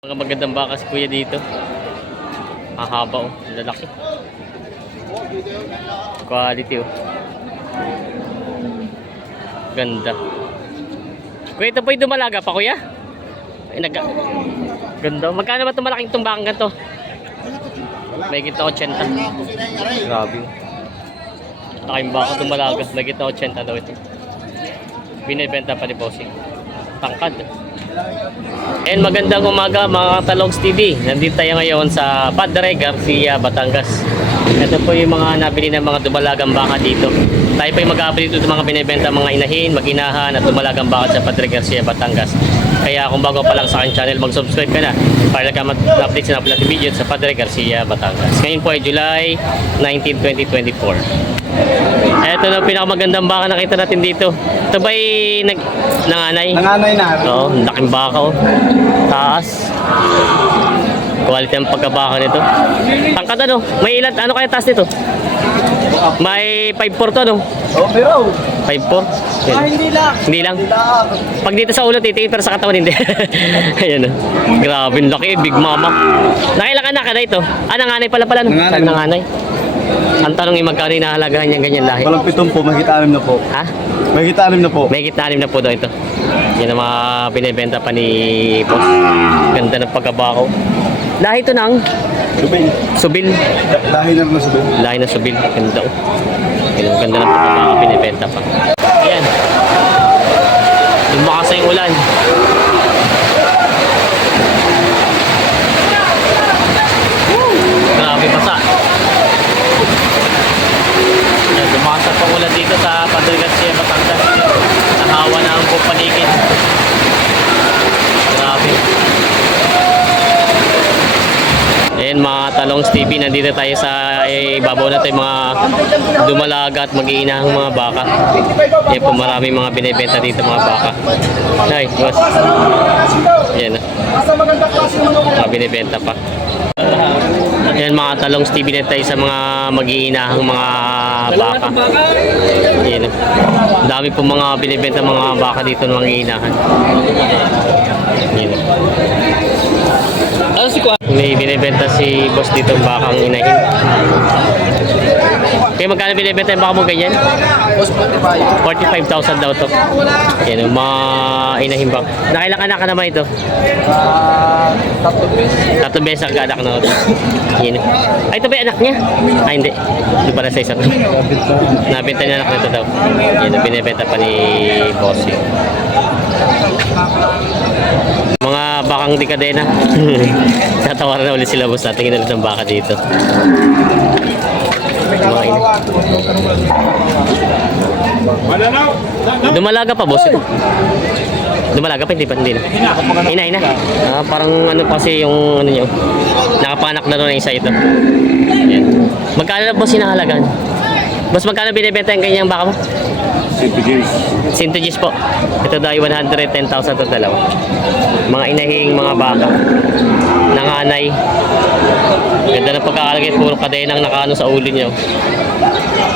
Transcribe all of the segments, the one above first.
Mga magandang bakas kuya dito. Mahaba oh, lalaki. Quality oh. Ganda. Kuya, ito po yung dumalaga pa kuya? Ay, ganda. Magkano ba itong malaking tumbang ganito? May kita 80. Grabe. Laking baka dumalaga. May kita 80 daw ito. Binibenta pa ni Bossing. Tangkad. And magandang umaga mga Talogs TV. Nandito tayo ngayon sa Padre Garcia, Batangas. Ito po yung mga nabili ng mga dumalagang baka dito. Tayo po yung mag-update dito ng mga binibenta mga inahin, mag-inahan at dumalagang baka sa Padre Garcia, Batangas. Kaya kung bago pa lang sa aking channel, mag-subscribe ka na para mag-update sa upload video sa Padre Garcia, Batangas. Ngayon po ay July 19, 2024. Ito na pinakamagandang baka nakita natin dito. Ito ba'y nanganay? Nanganay na. Oo, laking baka oh. Taas. Quality ang pagkabaka nito. Tangkad ano? May ilan? Ano kaya taas nito? May 5'4" to no? Oh, pero 5'4"? hindi lang. Hindi lang? Pag dito sa ulo titingin pero sa katawan hindi. Ayan oh. Grabe, laki. Big mama. Nakailang anak ka na ito? Ah, nanganay pala no? Nanganay. Nanganay. Ang tanong ay magkano yung nahalagahan niya ganyan lahi? Walang 7 po, mahigit 6 na po. Ha? Mahigit 6 na po. May gitna na po daw ito. Yan ang mga binibenta pa ni Boss. Ganda ng pagkabako. Lahi ito ng Subil. subil. Lahi na ng subil. Lahi ng subil. Ganda oh. Yan, ganda ng pagkabako binibenta pa. Ayan. Lumakas na yung ulan. Grabe basa. Yan, lumakas na pang ulan dito sa Padre Garcia, Batangas. Nahawa na ang buong paligid. Grabe. Ayan mga Talongs TV, nandito tayo sa ibabaw na tayo mga dumalaga at mag-iinahang mga baka. Ayan po maraming mga binibenta dito mga baka. Ay, boss. Ayan na. Mga binibenta pa. Ayan mga Talongs TV na tayo sa mga mag-iinahang mga baka. Ayan na. Dami po mga binibenta mga baka dito ng mga iinahan. Ayan na. May binibenta si boss dito ang bakang inahin. Kaya magkano binibenta yung baka mo ganyan? 45,000 daw to. Yan yung mga inahin baka. Nakailang anak ka naman ito? 3 beses ang anak na ito. Yan. Ay, ito ba yung anak niya? Ay, hindi. Ito para sa isa. Nabenta niya anak nito daw. Yan yung binibenta pa ni boss. Mga bakang di kadena. Tatawaran na ulit sila boss. Tingin ulit ng baka dito. Mga ina. Dumalaga pa boss ito. Dumalaga pa, hindi pa, hindi na. Ina. Ah, parang ano pa kasi yung ano nyo. Nakapanak na rin isa ito. Yan. Magkano na boss sinahalagan? Boss, magkano binibenta yung ganyang baka mo? 100 Gs po. Ito daw ay 110,000 to dalawa. Mga inahing mga baka. Nanganay. Ganda ng pagkakalagay. Puro kadenang nakaano sa ulo nyo.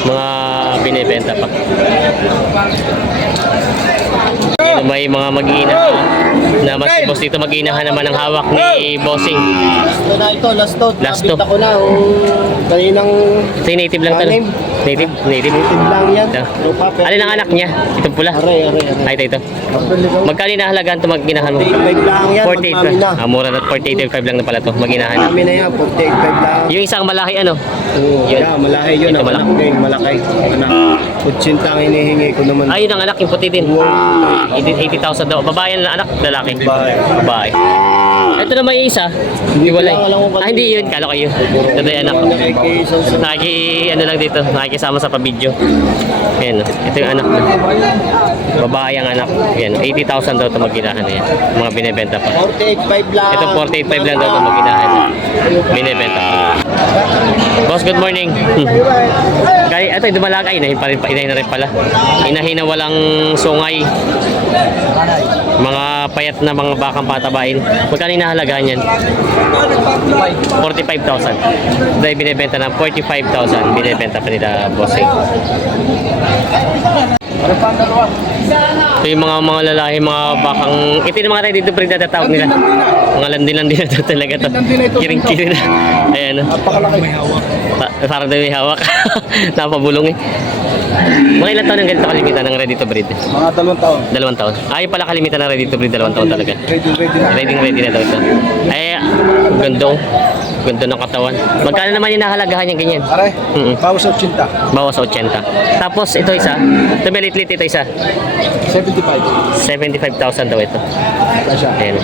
Mga binibenta pa. Yan, may mga mag-iina na mas boss dito mag-iinahan naman ang hawak ni Bossing. Ito na ito, last to. Last to. Nakita ko na kaninang Ito yung native lang to. Anim. Native? native lang yan. Ito. Lupa, pero Alin ang anak niya? Itong pula? Are. Ay, ito. Magkano inahalagaan ito mag-ginahan mo? 45 lang yan, 48 magmami na. Ah, mura na. 48.5 lang na pala ito. Mag-inahan. Mami na yan, 45 lang. Yung isang malaki ano? Oo, Yun. yeah, malahi yun. Ito Ang malaki. anak din, malaki. Anak. 80 ang hinihingi ko naman. Ayun ang anak, yung puti din. 80,000 daw. Babae na anak, lalaki. Babae. Babae. Ito na may isa. Hindi wala. Ah, hindi yun. Kala ko yun. Ito na yung anak. Ano lang dito. Nakikisama sa pa-video. Ayan. Ito yung anak. Babae ang anak. Ayan. 80,000 daw ito mag-inahan na yan. Mga binibenta pa. 48.5 lang. Ito 48.5 lang daw ito mag-inahan. Binibenta pa. Boss, good morning. Kaya ito dumalaga. Inahin pa rin. Inahin na rin pala. Inahin na walang sungay. Mga payat na mga bakang patabain. Magkano inahalagahan yan? 45,000. Dahil binibenta ng 45,000. Binibenta pa nila bossing. Ano pa ang dalawa? Ito yung mga lalaki, mga bakang, ito yung mga tayo dito pre natatawag nila. Mga landi-landi na ito talaga to. Kiring-kiring na. Ayan. Napakalaki. May hawak. Parang daw may hawak. Napabulong eh. Mga ilang taon ang ganito kalimitan ng ready to breed? Mga 2 taon. 2 taon. Ay pala kalimitan ng ready to breed, 2 taon talaga. Ready na. Ready na daw ito. Ay, ganda. Ganda ng katawan. Magkano naman yung nahalagahan yung ganyan? Aray, bawas 80. Bawas 80. Tapos ito isa. Ito may lit ito isa. 75. 75,000 daw ito. Kasya. Ayan.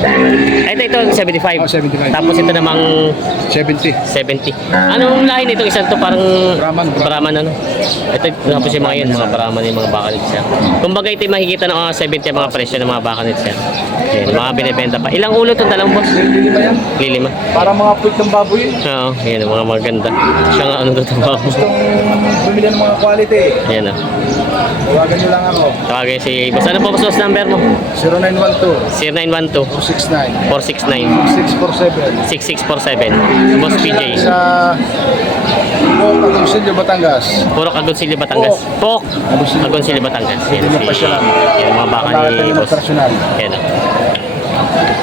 Ay, ito 75. Oh, 75. Tapos ito namang 70. 70. Anong lahi nito? Isang to parang Brahman ano? Ito tapos yung mga yun, mga Brahman yung mga baka nito siya. Kumbaga ito yung makikita ng 70 ang mga presyo ng mga baka nito siya. Ayan, mga binibenta pa. Ilang ulo itong dalawang boss? Lilima yan. Lilima. Para mga fruit ng baboy. Oo, ayan mga maganda. Siya nga ano to ba? Gustong bumili ng mga quality. Ayan o. Tawagan nyo lang ako. Tawagin si boss. Ano po boss number mo? 0912 0912 469 469 6647. Boss PJ. Sa Agoncillo, Batangas. Puro Agoncillo, Batangas. Pok! Agoncillo, Batangas. Yan Hindi mo pa siya lang. Yan mga baka Bakit ni yung boss. personal? Yan o.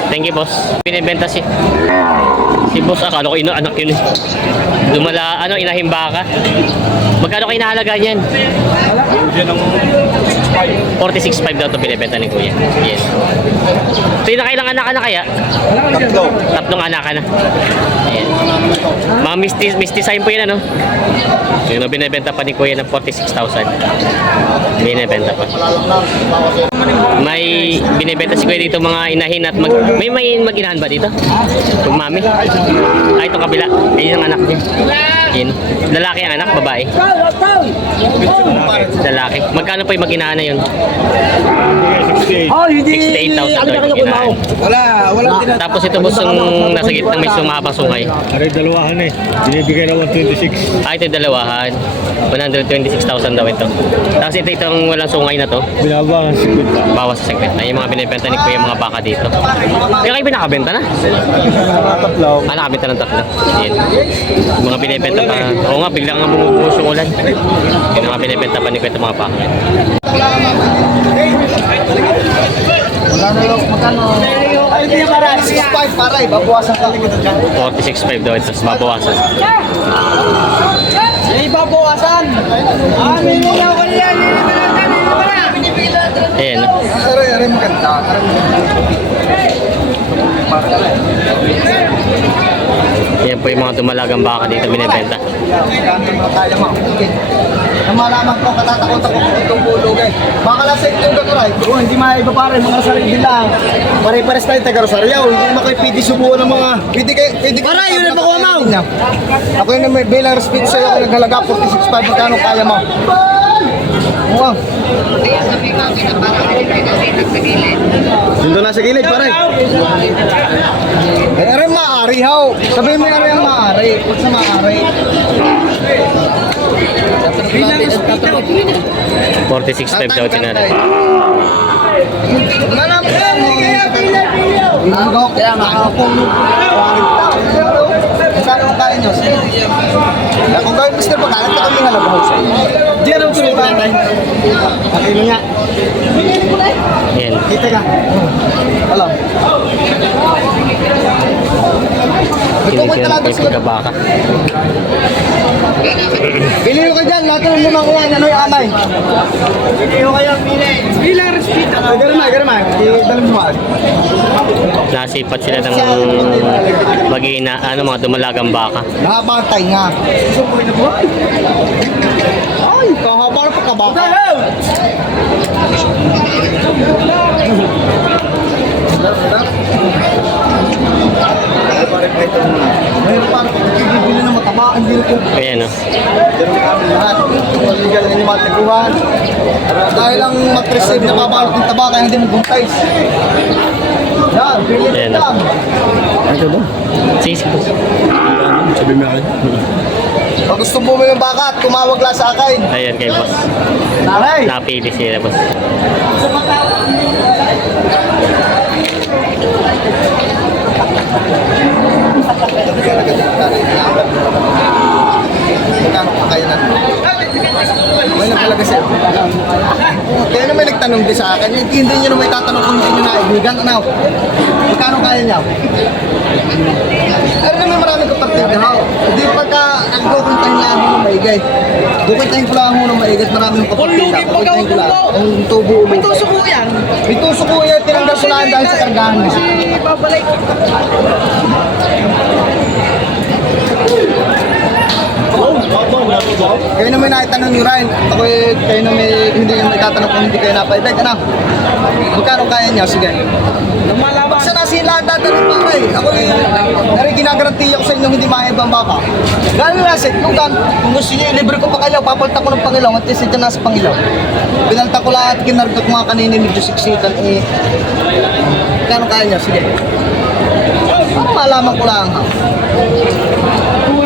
Thank you boss. Binibenta si boss. Akala ko anak yun eh. Lumala, inahing baka. Magkano kayo nahalaga niyan? 46.5 daw ito binibenta ni Kuya. Yes. So yun na kailang anak ka na kaya? Tatlo. Tatlong anak ka na. Ayan. Mga misty sign po yan ano? Yun ang binibenta pa ni Kuya ng 46,000. Binibenta pa. May binibenta si Kuya dito mga inahin at may mag-inahan ba dito? Kung mami? Ah, itong kabila. Ayun ang anak niya. Yun. Lalaki ang anak, babae? Lalaki. Magkano po yung mag-inahan na yun? 68,000 daw yung mag-inahan. Wala din. Tapos ito boss yung nasa gitnang may sumabang sungay. Aray, dalawahan eh. Binibigay na 126. Ah, ito yung dalawahan. 126,000 daw ito. Tapos ito itong walang sungay na to. Binabahan 50. Bawas sa segment na. Yung mga binibenta ni Kuya mga baka dito. Kaya kayo binakabenta na? Tatlo. Ah, nakabenta ng tatlo. Yan. Yung mga binibenta pa. Oo nga, biglang nga bumubuhos yung ulan. Yung mga binibenta pa ni Kuya itong mga baka. Ay, hindi para. 65 para. Babawasan ka. 46.5 daw ito. Babawasan. Babawasan. Ayan. Aray, maganda. Yan po yung mga dumalagang baka dito binibenta. Kaya mo. Nang malaman ko, katatakot ako kung itong bulog eh. Baka lang sa itong gaturay. Kung hindi maiba pare, mga sarili lang. Pare-pares tayo taga Rosario. Hindi naman kayo pwede subuhan ng mga... Pwede para, yun na pa ko amaw. Ako yung bilang respeto sa'yo, ako naghalaga 46.5. Magkano kaya mo? Wow. Dito na sa gilid, pare. Ay, aray maaari, haw. Sabihin mo yung aray ang maaari. Kung sa maaari. 46.5 daw tinala. Kaya nga ako. Saan ang kain nyo? Kung gawin Mr. Pagkalat na kami halabahos. Di anong tuloy ba natin? Nakino niya. Yan. Kita ka. Alam. Kinikita na po yung pagkabaka. Pili ko dyan, lahat ng limang kuha, ano yung amay? Pili ko kayo, pili. Bilang respeto. Garama. Dalam mo. Nasipat sila ng mga dumalagang baka. Nakapatay nga. Ay, kahaba na pagkabaka. Mayroon parang bibili ng mataba, hindi ko. Ayan o. Pero kami lahat, legal na yung matiguan. Dahil lang mag-receive na babalot ng taba, kaya hindi mag-buntais. Yan, bilhin Ayan. lang. Ito ba? Sige. Sabi mo akin. Pag gusto bumili ng baka, tumawag lang sa akin. Ayan kay boss. Nanay! Napili sila boss. Magkano pa kaya na? May nagkalaga sa'yo. may nagtanong din sa akin. Hindi nyo na may tatanong kung hindi nyo naibigan. Ano? Magkano kaya niya? Pero naman maraming kapatid na. Hindi pagka nagkukuntahin lang ako ng maigay. Kukuntahin ko lang ako ng maigay at maraming kapatid na. Kukuntahin ko lang. Ang tubo ulo. May tusok ko yan. May tusok ko yan. Tinanggal ko lang dahil sa kargahan mo. Babalik. Kayo na may naitanong ni Ryan. Ako kayo na may hindi yung nagtatanong kung hindi kayo napaibig. Ano? Magkano kaya niya? Sige. Pag siya nasilaan tatanong pa kayo. Ako yung ginagarantiya ko sa inyo hindi maibang baka. Gano'n na sa itlugan. Kung gusto niyo, libre ko pa kayo. Papalitan ko ng Pangilaw. At least dyan nasa Pangilaw. Binalta ko lahat. Kinarga ko mga kanina medyo siksikan. Magkano kaya niya? Sige. Ano malaman ko lang ha?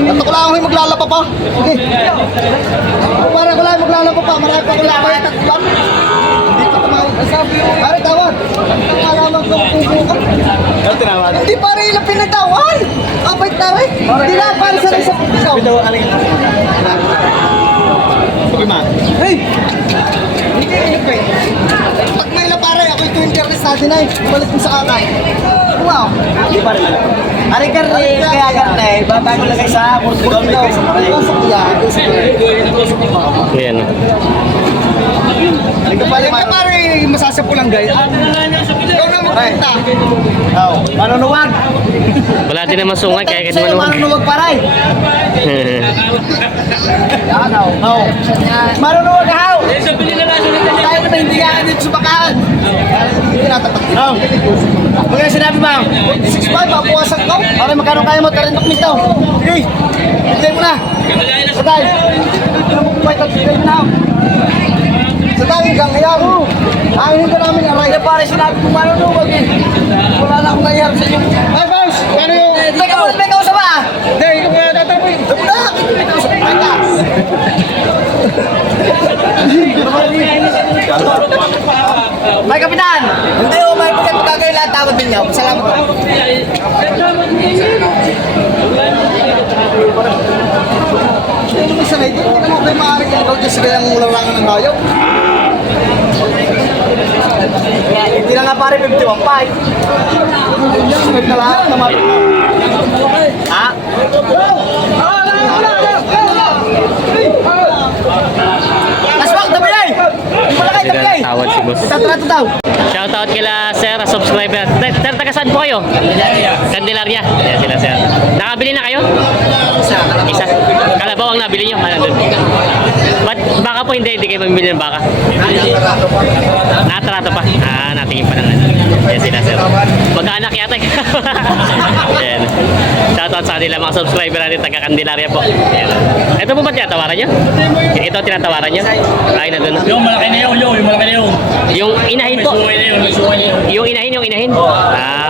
At ako lang ako yung maglalaba pa. Sige. Parang ko lang yung maglalaba pa. Marami pa ko lang. Kaya tatlan. Hindi pa tumawag. Sabi mo. Pare tawag. Ang malaman ko kubo ka. Ano tinawag? Hindi pare ilang pinagtawan. Abay tawag. Hindi na pare sa isang pisaw. Sige ma. Hey! Hindi kayo. Pag may ilang pare, ako yung interest natin ay. Balik mo sa akay. Wow. Hindi pa rin. Ari karne, kaya karne, babago lagay sa Portugal, may kayo sa pasok yan. Ayan. Pare, masasapo lang guys. Ikaw na magpunta. Oh, manunuwag. Wala din naman sungay, kaya kahit Sa'yo manuwag. manunuwag paray. Yan, oh. Manunuwag ka, haw. Tayo naman hindi ka dito sa bakaan. Hindi natatak. Oh. Mga sinabi ba? 46 ba? Mapuwasan ko? Pare, magkano kaya mo? Tarindok nito. Sige. Hintay mo na. Satay. Ito na mo kumpay. Hintay mo na. Satay, hanggang ayaw. Angin ko namin aray. Kaya pare, sinabi mo manunuwag eh. Wala na akong nangyari sa inyo. Ay, boss! Ano yung... May kausap ba? Hindi, ikaw kaya tatapoy. Wala! May kausap ka. May kapitan! Hindi o, may pagkakaroon lahat tawad ninyo. Salamat po. Hindi naman sanay din. Hindi naman kayo maaaring ikaw dyan sa kayang larangan ng hayop. Hindi na nga pare 51 pa eh. May kalahat naman. Ha? Laswag, tabi ay! Malakay, tabi ay! Tawad si boss. Itatrato daw. Shoutout kila sir, subscriber. Sir, taga saan po kayo? Candelaria. Ayan sila sir. Nakabili na kayo? Isa. Kalabaw ang nabili nyo. Ano doon? Ba't baka po hindi kayo mamili ng baka? Natrato pa. Natingin pa naman. Ayan sila sir. Magkaanak yata. Ayan. Shoutout sa kanila mga subscriber natin taga Candelaria po. Ayan. Ito po ba tinatawaran nyo? Ito tinatawaran nyo? Ay, na doon. Yung malaki na yun, yung malaki na yun. Yung inahin May po. sungay na yun, may sungay na yun. Yung inahin.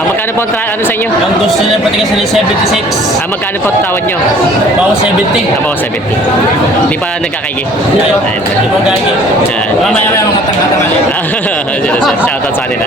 Magkano po ang ano sa inyo? Ang gusto nila pati kasi 76, Magkano po ang tawad nyo? bawa 70. Abaw 70. Hindi pa nagkakaigi. Ayun, Ayan. di ba gagi? Ayan. Mamaya mga tanga-tanga. Shoutout sa kanila.